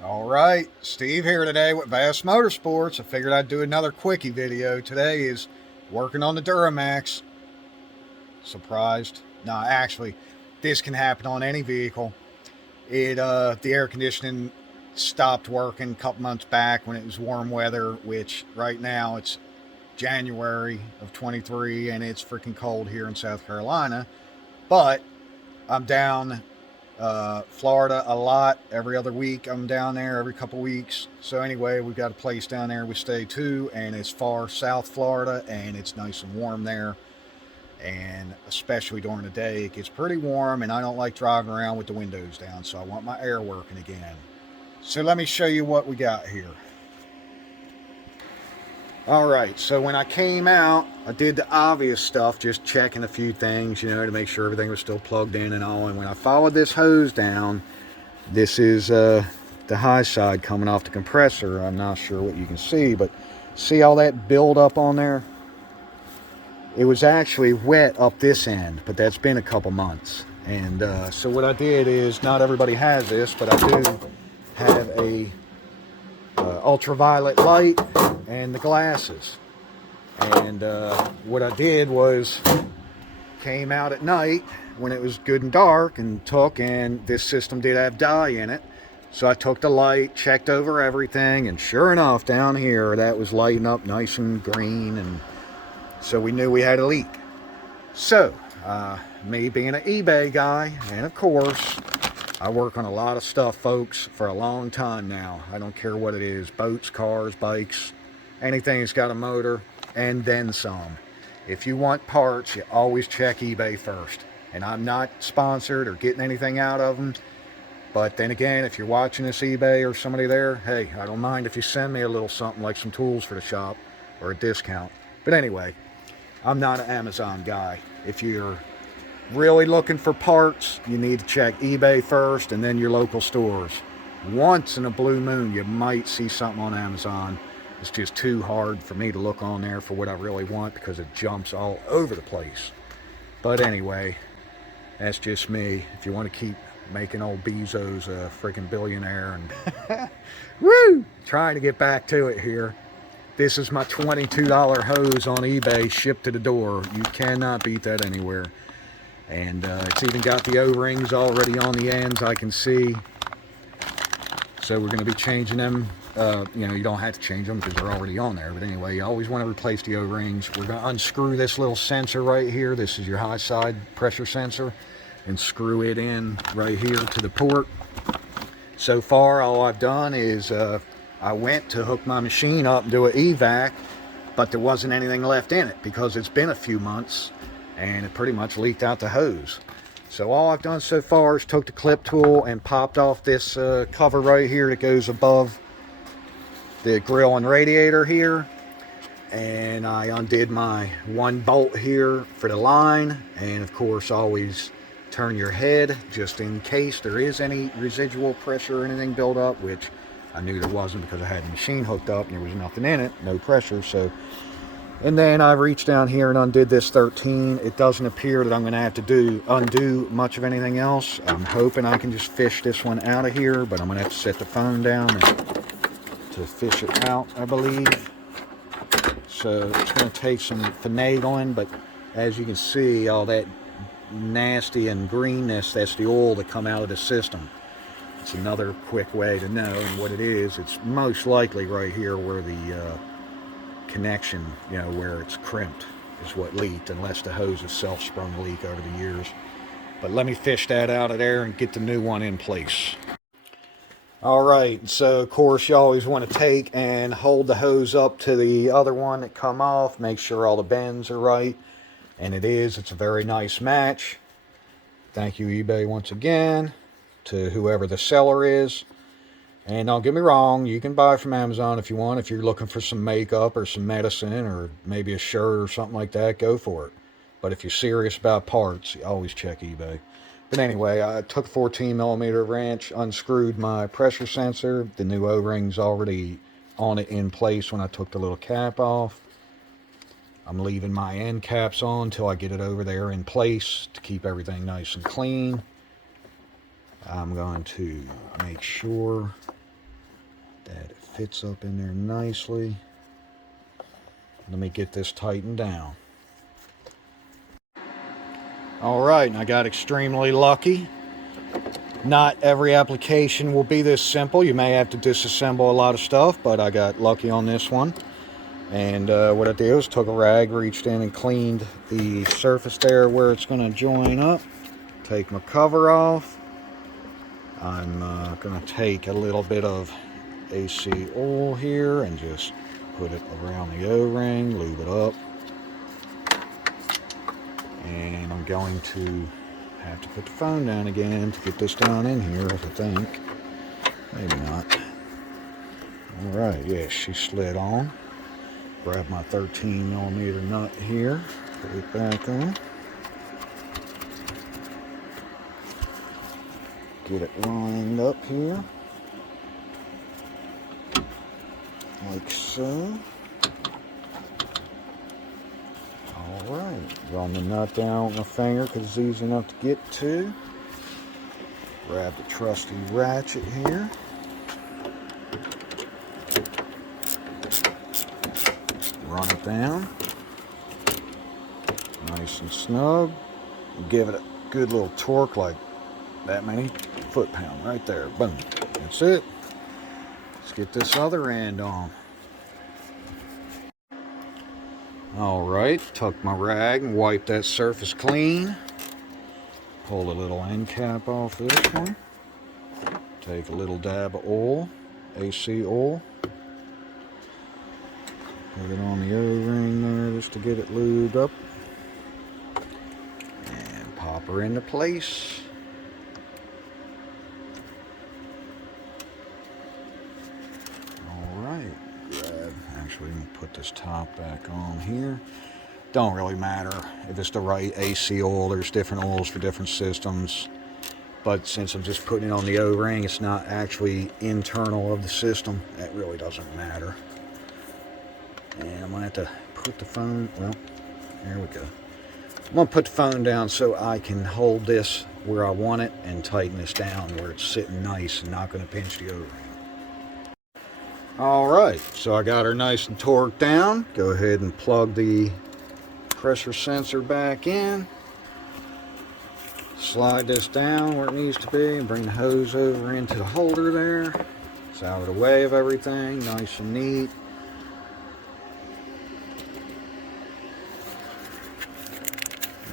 All right, Steve here today with Vast Motorsports. I figured I'd do another quickie video. Today is working on the Duramax. Surprised? Nah, actually, this can happen on any vehicle. The air conditioning stopped working a couple months back when it was warm weather, which right now it's January of 23 and it's freaking cold here in South Carolina. But I'm down Florida a lot. Every other week I'm down there, every couple weeks. So anyway, we've got a place down there we stay too, and it's far South Florida, and it's nice and warm there. And especially during the day, it gets pretty warm, and I don't like driving around with the windows down, so I want my air working again. So let me show you what we got here. Alright, so when I came out, I did the obvious stuff, just checking a few things, to make sure everything was still plugged in and all. And when I followed this hose down, this is the high side coming off the compressor. I'm not sure what you can see, but see all that build up on there? It was actually wet up this end, but that's been a couple months. And so what I did is, not everybody has this, but I do have a ultraviolet light and the glasses. And what I did was came out at night when it was good and dark and this system did have dye in it. So I took the light, checked over everything, and sure enough, down here, that was lighting up nice and green, and so we knew we had a leak. So, me being an eBay guy, and of course, I work on a lot of stuff, folks, for a long time now. I don't care what it is, boats, cars, bikes, anything that's got a motor, and then some. If you want parts, you always check eBay first. And I'm not sponsored or getting anything out of them. But then again, if you're watching this eBay or somebody there, hey, I don't mind if you send me a little something like some tools for the shop or a discount. But anyway, I'm not an Amazon guy. If you're really looking for parts, you need to check eBay first and then your local stores. Once in a blue moon, you might see something on Amazon. It's just too hard for me to look on there for what I really want because it jumps all over the place. But anyway, that's just me. If you want to keep making old Bezos a freaking billionaire and woo, trying to get back to it here. This is my $22 hose on eBay shipped to the door. You cannot beat that anywhere. And it's even got the O-rings already on the ends, I can see. So we're going to be changing them. You don't have to change them because they're already on there. But anyway, you always want to replace the O-rings. We're going to unscrew this little sensor right here. This is your high side pressure sensor. And screw it in right here to the port. So far, all I've done is I went to hook my machine up and do an evac, but there wasn't anything left in it because it's been a few months and it pretty much leaked out the hose. So all I've done so far is took the clip tool and popped off this cover right here that goes above the grill and radiator here. And I undid my one bolt here for the line. And of course, always turn your head just in case there is any residual pressure or anything built up, which I knew there wasn't because I had the machine hooked up and there was nothing in it, no pressure. So, and then I reached down here and undid this 13. It doesn't appear that I'm going to have to undo much of anything else. I'm hoping I can just fish this one out of here, but I'm going to have to set the phone down to fish it out, I believe. So it's going to take some finagling, but as you can see, all that nasty and greenness, that's the oil that come out of the system. It's another quick way to know, and what it is, it's most likely right here where the connection, where it's crimped is what leaked, unless the hose is self-sprung leak over the years. But let me fish that out of there and get the new one in place. Alright, so of course you always want to take and hold the hose up to the other one that come off, make sure all the bends are right, and it is. It's a very nice match. Thank you eBay once again to whoever the seller is. And don't get me wrong, you can buy from Amazon if you want. If you're looking for some makeup or some medicine or maybe a shirt or something like that, go for it. But if you're serious about parts, you always check eBay. But anyway, I took a 14mm wrench, unscrewed my pressure sensor. The new O-ring's already on it in place when I took the little cap off. I'm leaving my end caps on until I get it over there in place to keep everything nice and clean. I'm going to make sure that it fits up in there nicely. Let me get this tightened down. All right, and I got extremely lucky. Not every application will be this simple. You may have to disassemble a lot of stuff, but I got lucky on this one. And what I did was took a rag, reached in and cleaned the surface there where it's going to join up. Take my cover off. I'm going to take a little bit of AC oil here and just put it around the O-ring, lube it up. And I'm going to have to put the phone down again to get this down in here, I think. Maybe not. Alright, yeah, she slid on. Grab my 13mm nut here, put it back on. Get it lined up here. Like so. Alright, run the nut down with my finger because it's easy enough to get to. Grab the trusty ratchet here. Run it down. Nice and snug. Give it a good little torque, like that many foot-pound right there. Boom. That's it. Let's get this other end on. Alright, tuck my rag and wipe that surface clean. Pull the little end cap off this one. Take a little dab of oil, AC oil. Put it on the O-ring there just to get it lubed up. And pop her into place. Actually, put this top back on here. Don't really matter if it's the right AC oil. There's different oils for different systems. But since I'm just putting it on the O-ring, it's not actually internal of the system. That really doesn't matter. And I'm going to have to put the phone, well, there we go. I'm going to put the phone down so I can hold this where I want it and tighten this down where it's sitting nice and not going to pinch the O-ring. Alright, so I got her nice and torqued down. Go ahead and plug the pressure sensor back in. Slide this down where it needs to be and bring the hose over into the holder there. It's out of the way of everything, nice and neat.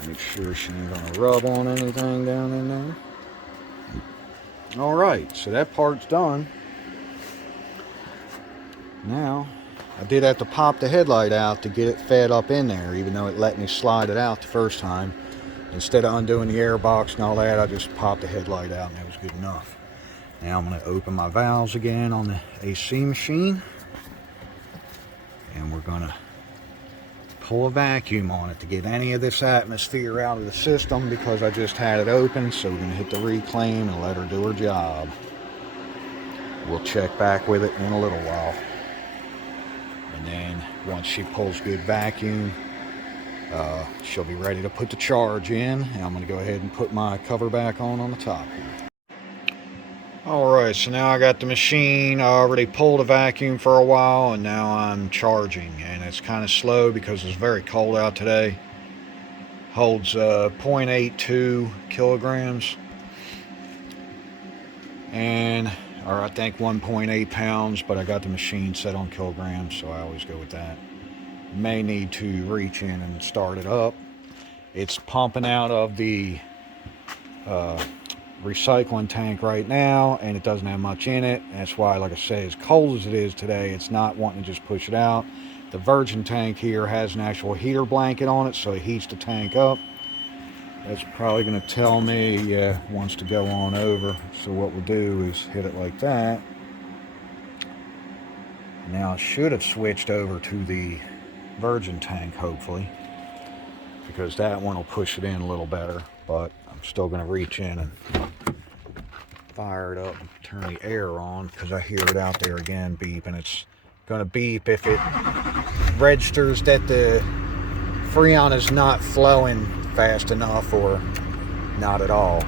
Make sure she ain't gonna rub on anything down in there. Alright, so that part's done. Now, I did have to pop the headlight out to get it fed up in there, even though it let me slide it out the first time. Instead of undoing the air box and all that, I just popped the headlight out and that was good enough. Now I'm going to open my valves again on the AC machine. And we're going to pull a vacuum on it to get any of this atmosphere out of the system because I just had it open. So we're going to hit the reclaim and let her do her job. We'll check back with it in a little while. And then once she pulls good vacuum, she'll be ready to put the charge in. And I'm going to go ahead and put my cover back on the top here. Alright, so now I got the machine. I already pulled a vacuum for a while and now I'm charging. And it's kind of slow because it's very cold out today. Holds 0.82 kilograms. Or I think 1.8 pounds, but I got the machine set on kilograms, so I always go with that. May need to reach in and start it up. It's pumping out of the recycling tank right now, and it doesn't have much in it. That's why, like I say, as cold as it is today, it's not wanting to just push it out. The virgin tank here has an actual heater blanket on it, so it heats the tank up. That's probably going to tell me, yeah, wants to go on over. So what we'll do is hit it like that. Now I should have switched over to the virgin tank, hopefully, because that one will push it in a little better. But I'm still going to reach in and fire it up and turn the air on because I hear it out there again beeping. It's going to beep if it registers that the Freon is not flowing fast enough or not at all.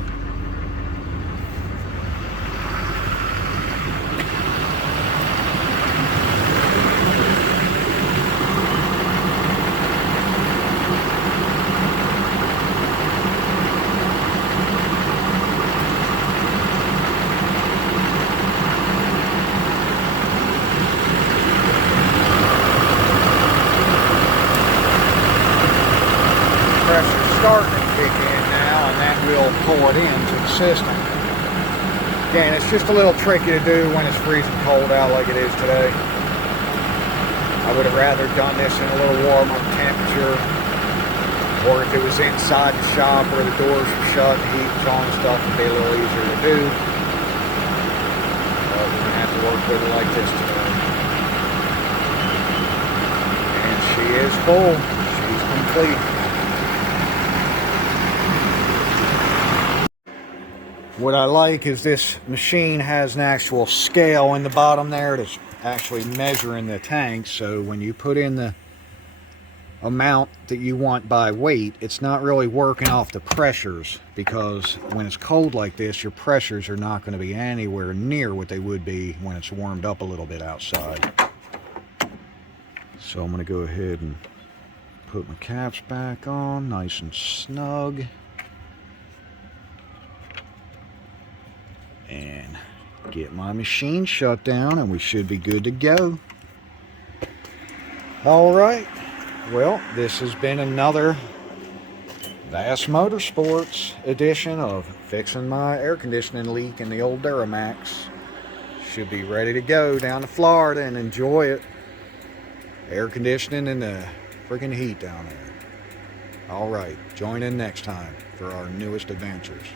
it into the system. Again, it's just a little tricky to do when it's freezing cold out like it is today. I would have rather done this in a little warmer temperature, or if it was inside the shop where the doors were shut and the heat was on and stuff, it'd be a little easier to do. But we're going to have to work with it like this today. And she is full. She's complete. What I like is this machine has an actual scale in the bottom there that's actually measuring the tank, so when you put in the amount that you want by weight, it's not really working off the pressures, because when it's cold like this, your pressures are not going to be anywhere near what they would be when it's warmed up a little bit outside. So I'm going to go ahead and put my caps back on nice and snug. And get my machine shut down, and we should be good to go. Alright, well, this has been another Bass Motorsports edition of fixing my air conditioning leak in the old Duramax. Should be ready to go down to Florida and enjoy it. Air conditioning and the freaking heat down there. Alright, join in next time for our newest adventures.